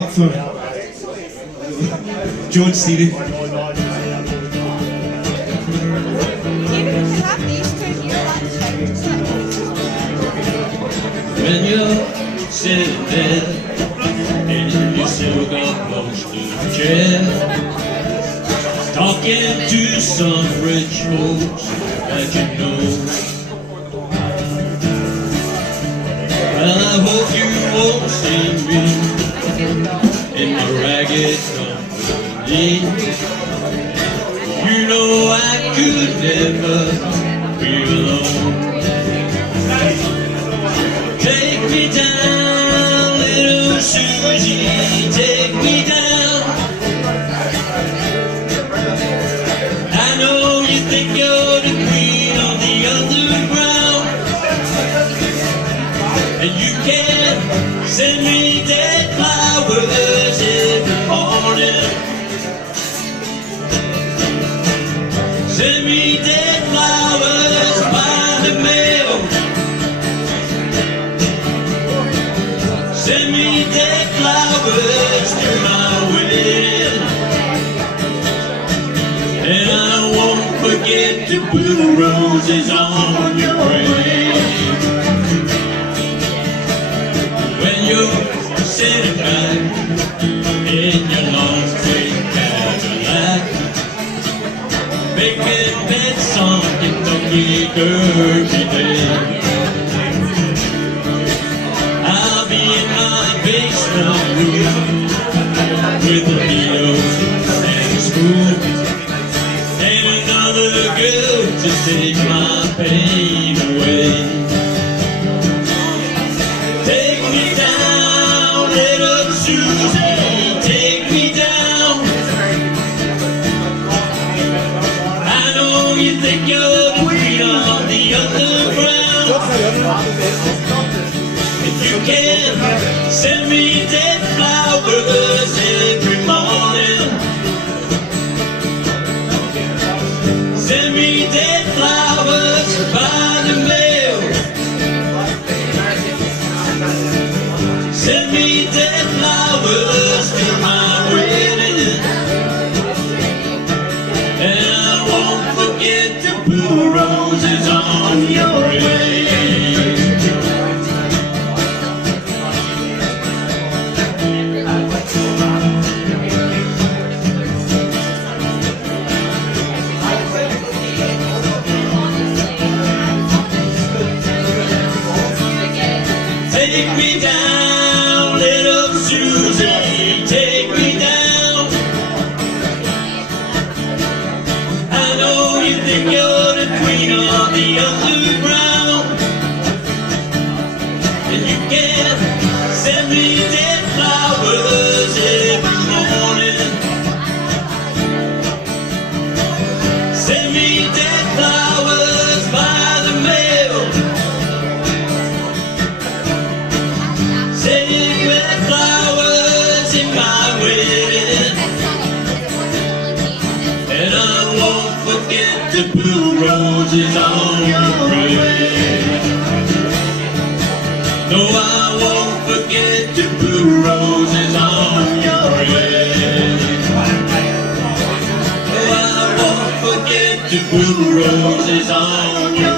for George, Stevie. When you're sitting there and you still got most of the chair, talking to some rich folks that you know. Well, I hope you won't see me in my ragged company. You know I could never be alone. Take me down, little Susie, take me down. I know you think you're the queen of the underground, and you can send me dead flowers every morning. Send me dead flowers by the mail. Send me dead flowers to my wedding, and I won't forget to put roses on your grave. When you're sitting back in your long straight Cadillac, making bets on Kentucky Derby Day, I'll be in my basement room with the needles and a spoon and another girl to take my pain away. Take me down, little Susie, take me down. I know you think you're the queen of the underground, and you can send me dead flowers every morning. Send me dead flowers by the mail. Send me dead flowers to my wedding, and I won't forget to put roses on your grave. Take me down, little Susie, take me down. I know you think you're the queen of the underground, and you can send me dead flowers every morning. Send me dead flowers by the mail. Send me dead flowers in my wedding, and I won't forget to put roses on your grave. No, I won't forget to put roses on your grave. No, I won't forget to put roses on your grave.